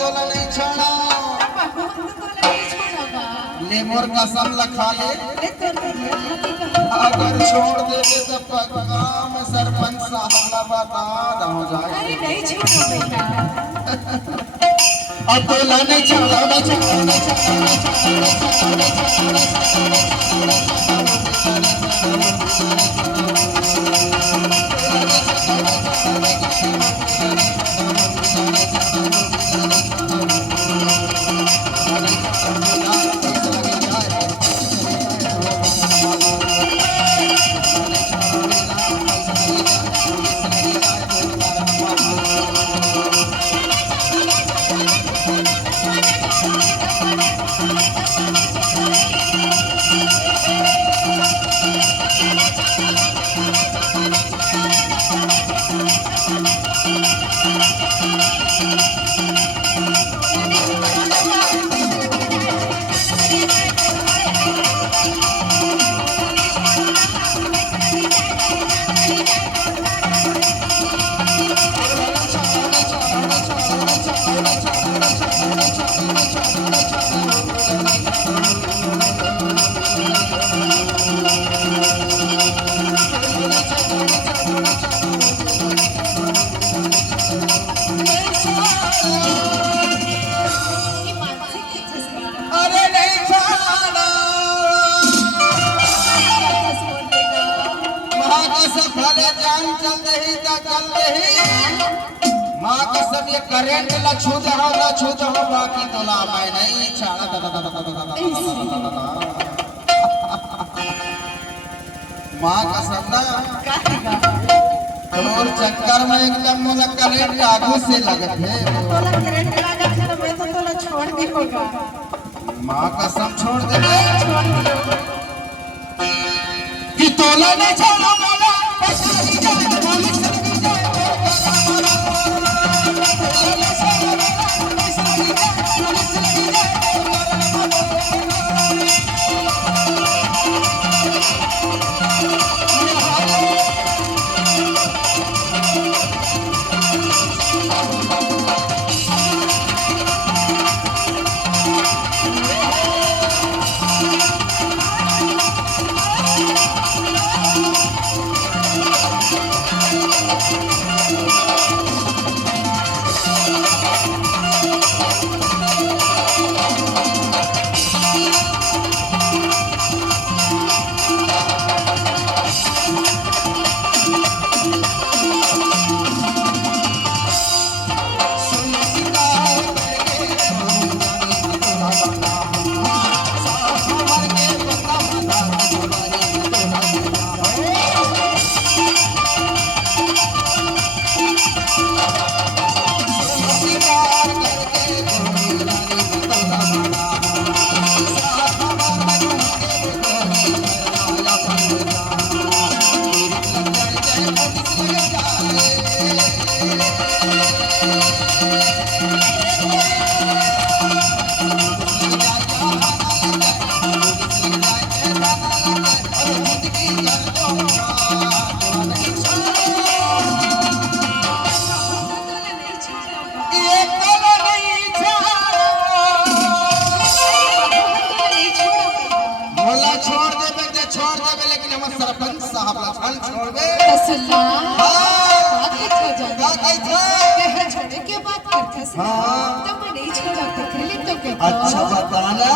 तोला नहीं छोड़ा ले मोर कसम लखा ले अगर छोड़ दे तो पक्का मैं सरपंच साहब बता हो जाए। अरे नहीं छोड़ो भैया अब तोला नहीं छोड़ा नहीं छोड़ा नहीं छोड़ा नहीं छोड़ा नहीं माँ कसम ये करेंट ला छू दो बाकी तो ला मैं नहीं छाड़ा माँ कसम ना और चक्कर में एकदम मोला करेंट आगू से लगत है तोला करंट लगा तो मैं तो तोला छोड़ दी होगा। माँ कसम छोड़ दे छोड़ दियो कि तोला नहीं छोड़ो मोला सरपंच साहब ला छोड़ दे तसल्ला हां छोड़े के बात करते हां तो मैं नहीं छोड़ा तो ले तो के अच्छा बताना